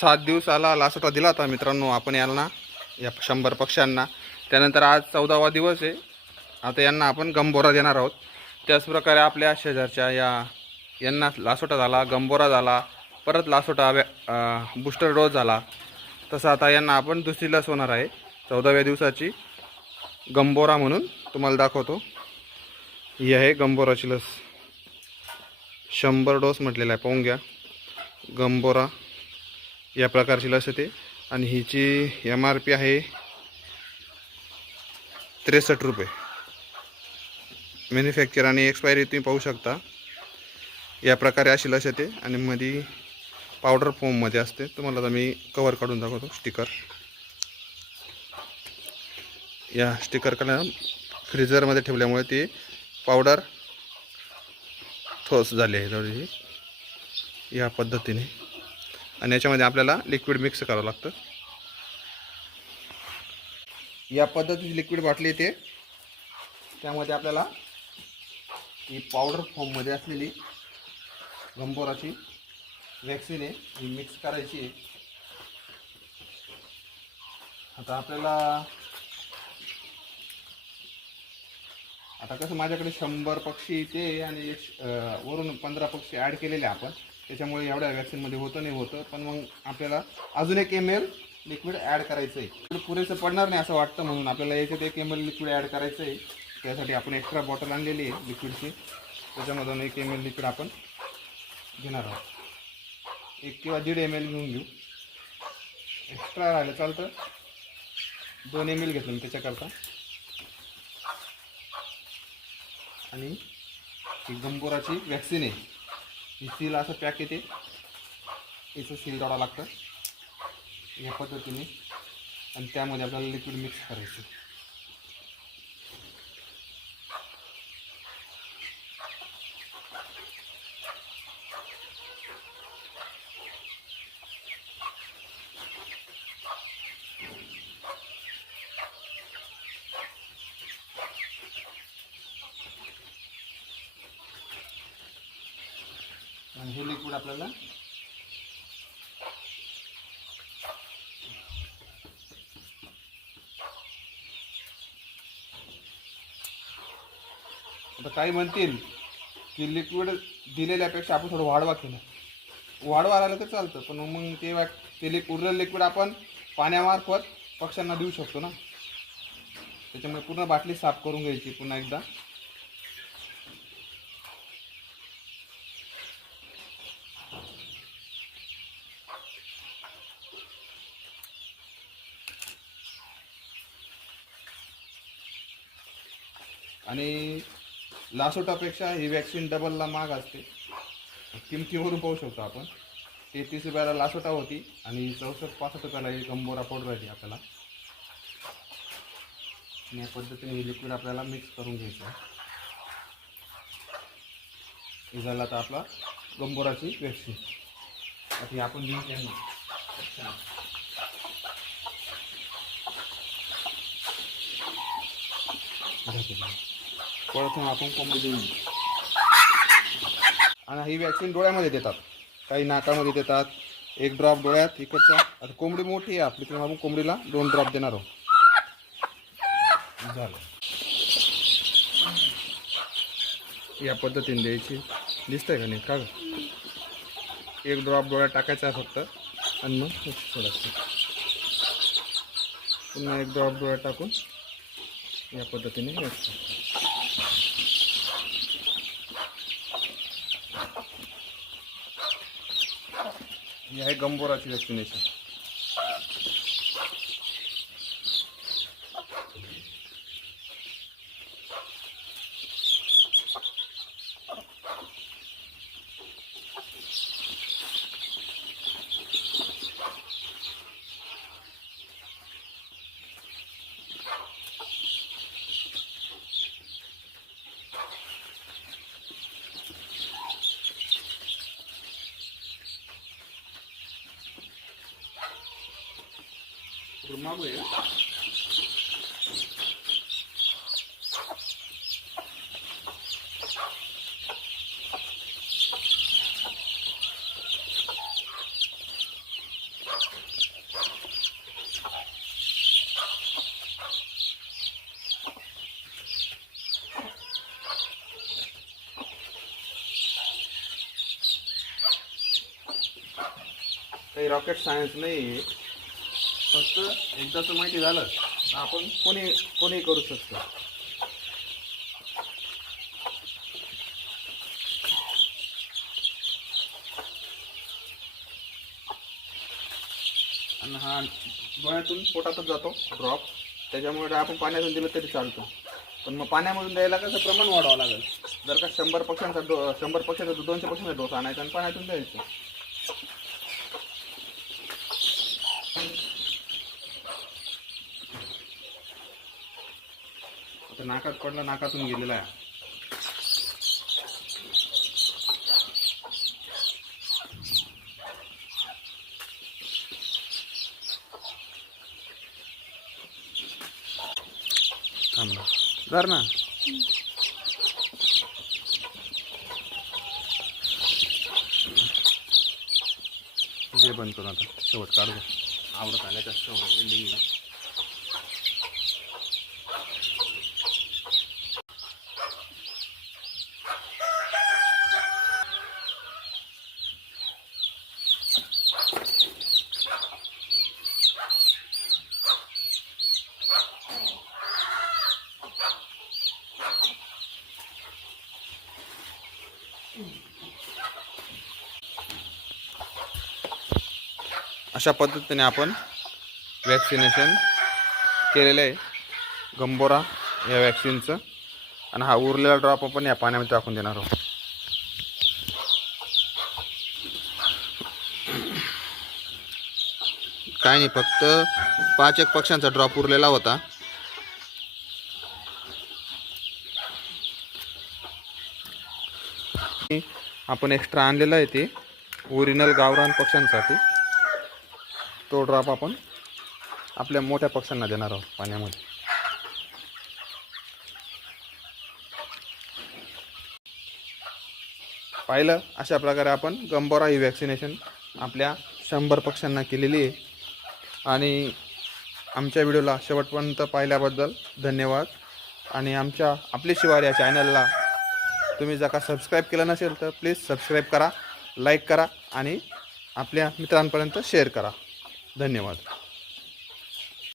सात दिवसाला लासोटा दिला होता मित्रांनो आपण यांना या शंभर पक्ष्यांना. त्यानंतर आज चौदावा दिवस आहे. आता यांना आपण गंबोरा देणार आहोत. त्याचप्रकारे आपल्या शेजारच्या या यांना लासोटा झाला गंबोरा झाला परत लासोटा बूस्टर डोस झाला. तसं आता यांना आपण दुसरी लस होणार आहे चौदाव्या दिवसाची गंबोरा म्हणून तुम्हाला दाखवतो. ही आहे गंबोराची लस. शंभर डोस म्हटलेला आहे पाहून घ्या. गंबोरा या प्रकारची लस येते आणि हिची एम आर पी आहे त्रेसष्ट रुपये. मॅन्युफॅक्चर आणि एक्सपायरी तुम्ही पाहू शकता. या प्रकारे अशी लस येते आणि मध्ये पावडर फॉर्ममध्ये असते. तुम्हाला आता मी कवर काढून दाखवतो स्टिकर या स्टिकर कला फ्रीजरमध्ये ठेवल्यामुळे ती पावडर ठोस झाली आहे. थोडीशी या पद्धतीने. आणि याच्यामध्ये आपल्याला लिक्विड मिक्स करावं लागतं. या पद्धतीची लिक्विड बाटली येते. त्यामध्ये आपल्याला ही पावडर फॉर्ममध्ये असलेली गंबोराची वॅक्सिन आहे. ही मिक्स करायची आहे. आता आपल्याला आता कसं माझ्याकडे शंभर पक्षी ते आणि एक वरून पंधरा पक्षी ॲड केलेले आपण. त्याच्यामुळे एवढ्या वॅक्सिनमध्ये होतं नाही होतं पण मग आपल्याला अजून एक एम एल लिक्विड ॲड करायचं आहे पुरेसं पडणार नाही असं वाटतं म्हणून आपल्याला याच्यात एक एम एल लिक्विड ॲड करायचं आहे त्यासाठी आपण एक्स्ट्रा बॉटल आणलेली आहे लिक्विडची त्याच्यामधून एक एम एल लिक्विड आपण घेणार आहोत. एक किंवा दीड एम एल घेऊन घेऊ. एक्स्ट्रा राहिलं चालतं. दोन एम एल घेतलं मी त्याच्याकरता. आणि ही गंबोराची वॅक्सिन आहे. ही सील असं पॅक येते. याचं सील जोडावं लागतं. या पद्धतीने. आणि त्यामध्ये आपल्याला लिक्विड मिक्स करायचं. आणि हे लिक्विड आपल्याला आता काही म्हणतील की लिक्विड दिलेल्यापेक्षा आपण थोडं वाढवा केलं वाढवा आलं तर चालतं पण मग ते ते लिक उरलेलं लिक्विड आपण पाण्यामार्फत पक्ष्यांना देऊ शकतो ना. त्याच्यामुळे पूर्ण बाटली साफ करून घ्यायची पुन्हा एकदा. आणि लासोटापेक्षा ही वॅक्सिन डबलला महाग असते. किमतीवरून पाहू शकतो आपण. तेहतीस रुपयाला लासोटा होती आणि चौसष्ट पासष्ट रुपयाला ही गंबोरा पावडर आहे आपल्याला. आणि या पद्धतीने हे लिक्विड आपल्याला मिक्स करून घ्यायचं आहे. हे झाला आता आपला गंबोराची वॅक्सिन आता आपण घेऊन त्यांना परत आपण कोंबडी देऊन देऊ. आणि ही वॅक्सिन डोळ्यामध्ये देतात. काही नाकामध्ये देतात. एक ड्रॉप डोळ्यात इकडचा आता कोंबडी मोठी आहे आपली तर आपण कोंबडीला दोन ड्रॉप देणार आहोत. झालं. या पद्धतीने द्यायची. दिसतंय का नाही का एक ड्रॉप डोळ्यात टाकायचा आहे फक्त. आणि मग सोडायचं पुन्हा एक ड्रॉप डोळ्यात टाकून या पद्धतीने ही आहे गंबोराची वॅक्सिनेशन magoya. काही रॉकेट सायन्स नाही फक्त एकदाचं माहिती झालं तर आपण कोणी कोणी करू शकतो. आणि हा डोळ्यातून पोटातच जातो ड्रॉप त्याच्यामुळे आपण पाण्यातून दिलं तरी चालतो. पण मग पाण्यामधून द्यायला कसं प्रमाण वाढवावं लागेल? जर का शंभर पक्ष्यांचा डो शंभर पक्ष्याचा दोनशे पक्ष्यांचा डोस आणायचा आणि पाण्यातून द्यायचं. आता नाकात पडला नाकातून गेलेला आहे. थांब धर ना. जे बंद करून आता शेवट काढू. आवडत आल्याच्या शेवट एंडिंगला अशा पद्धतीने आपण वॅक्सिनेशन केलेलं आहे. गंबोरा या वॅक्सिनचं आणि हा उरलेला ड्रॉप आपण या पाण्यामध्ये टाकून देणार आहोत. काय नाही फक्त पाच एक पक्ष्यांचा ड्रॉप उरलेला होता. आपण एक्स्ट्रा आणलेलं आहे ते. ओरिजिनल गावरान पक्ष्यांसाठी. तो ड्रॉप आपण आपल्या मोठ्या पक्ष्यांना देणार आहोत पाण्यामध्ये. पाहिलं अशा प्रकारे आपण गंबोरा ही वॅक्सिनेशन आपल्या शंभर पक्ष्यांना केलेली आहे. आणि आमच्या व्हिडिओला शेवटपर्यंत पाहिल्याबद्दल धन्यवाद. आणि आमच्या आपली शिवार या चॅनलला तुम्ही जर का सबस्क्राईब केलं नसेल तर प्लीज सबस्क्राईब करा लाईक करा आणि आपल्या मित्रांपर्यंत शेअर करा. धन्यवाद.